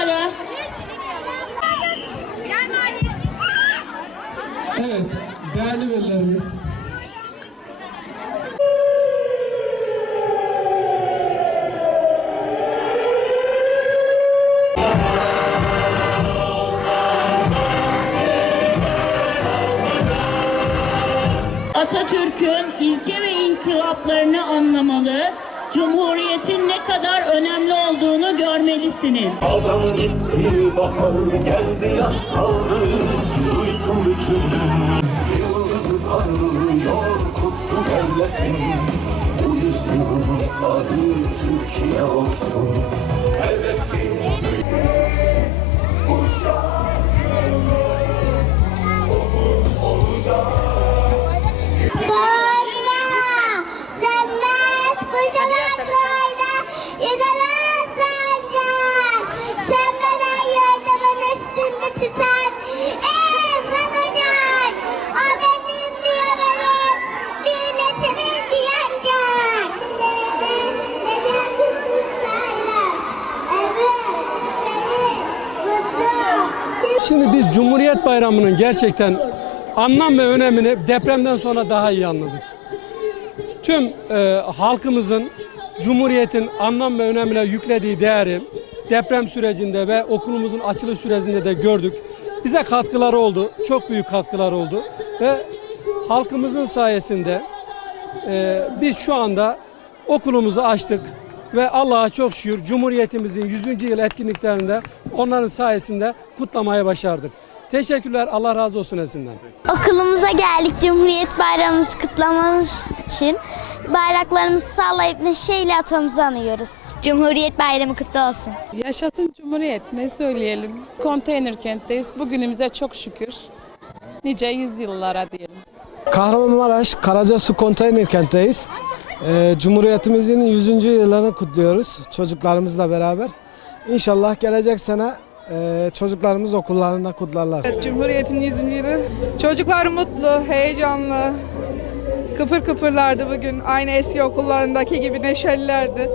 Dilara. Evet, değerli velilerimiz. Atatürk'ün ilke ve inkılaplarını anlamalı, Cumhuriyetin ne kadar önemli olduğunu görmelisiniz. Azam gitti bahar geldi yaz kaldı. Duysun bütün yıldızı parlıyor kutlu devletin. Bu yüzyılın adı Türkiye olsun. Sonra Şimdi biz Cumhuriyet Bayramı'nın gerçekten anlam ve önemini depremden sonra daha iyi anladık. Tüm e, halkımızın Cumhuriyet'in anlam ve önemine yüklediği değeri deprem sürecinde ve okulumuzun açılış sürecinde de gördük. Bize katkıları oldu, çok büyük katkılar oldu ve halkımızın sayesinde e, biz şu anda okulumuzu açtık ve Allah'a çok şükür Cumhuriyetimizin 100. yıl etkinliklerinde onların sayesinde kutlamaya başardık. Teşekkürler, Allah razı olsun hepsinden. Okulumuza geldik Cumhuriyet Bayramımızı kutlamamız için. Bayraklarımızı sallayıp neşeyle atamızı anıyoruz. Cumhuriyet Bayramı kutlu olsun. Yaşasın Cumhuriyet ne söyleyelim. Konteyner kentteyiz. Bugünümüze çok şükür. Nice yüzyıllara diyelim. Kahramanmaraş Karacasu Konteyner Kent'teyiz. Ee, Cumhuriyetimizin 100. yılını kutluyoruz çocuklarımızla beraber. İnşallah gelecek sene e, çocuklarımız okullarında kutlarlar. Cumhuriyet'in 100. yılı. Çocuklar mutlu, heyecanlı. Kıpır kıpırlardı bugün. Aynı eski okullarındaki gibi neşelilerdi.